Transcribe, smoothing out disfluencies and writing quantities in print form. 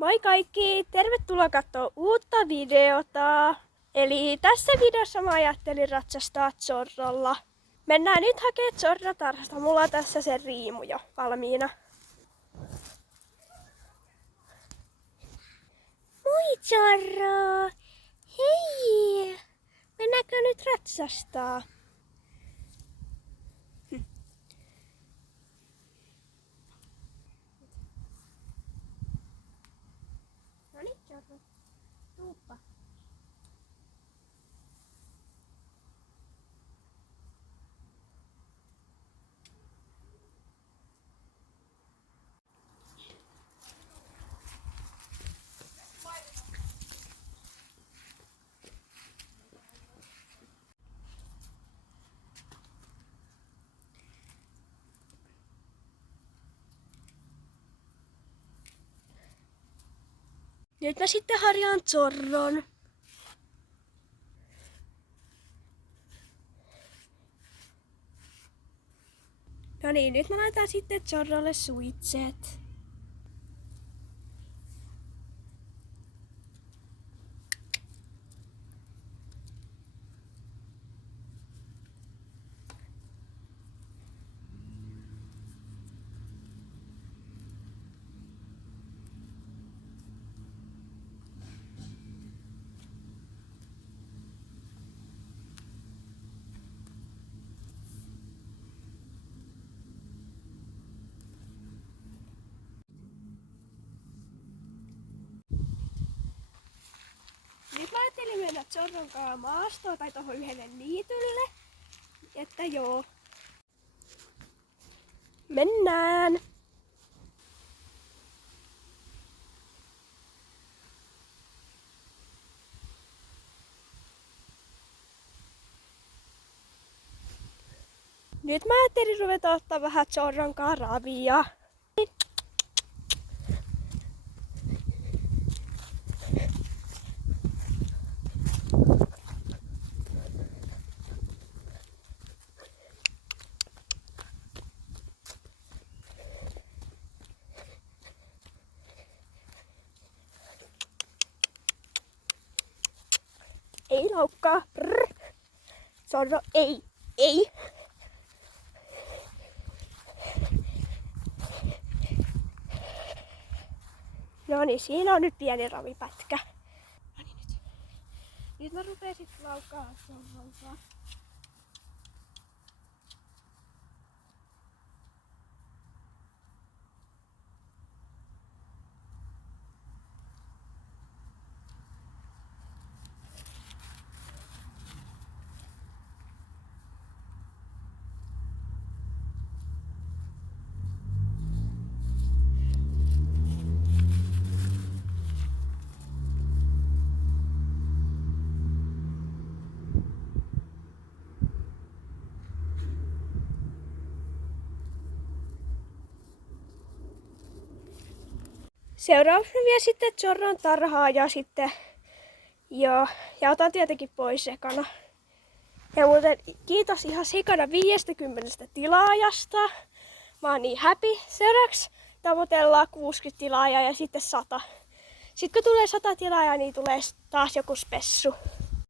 Moi kaikki! Tervetuloa katsoa uutta videota. Eli tässä videossa mä ajattelin ratsastaa Zorrolla. Mennään nyt hakemaan Zorro-tarhasta. Mulla on tässä se riimu jo valmiina. Moi Zorro! Hei! Mennäänkö nyt ratsastaa? No niin Zorro, tuuppa. Nyt mä sitten harjaan Zorron. No niin, nyt mä laitan sitten Zorrolle suitset. Nyt mä ajattelin mennä Zorron kanssa maastoon tai tohon yhdelle niitylle. Että joo. Mennään! Nyt mä ajattelin ruveta ottaa vähän Zorron kanssa ravia. Ei laukkaa. Zorro, ei. No niin, siinä on nyt pieni ravipätkä. No niin, nyt mä rupean sit laukkaa Zorronkaan. Seuraavaksi mä vien sitten Zorron tarhaa ja sitten ja otan tietenkin pois ekana. Ja muuten kiitos ihan sikana 50 tilaajasta. Mä oon niin happy. Seuraavaksi tavoitellaan 60 tilaajaa ja sitten 100. Sitten kun tulee 100 tilaajaa, niin tulee taas joku spessu.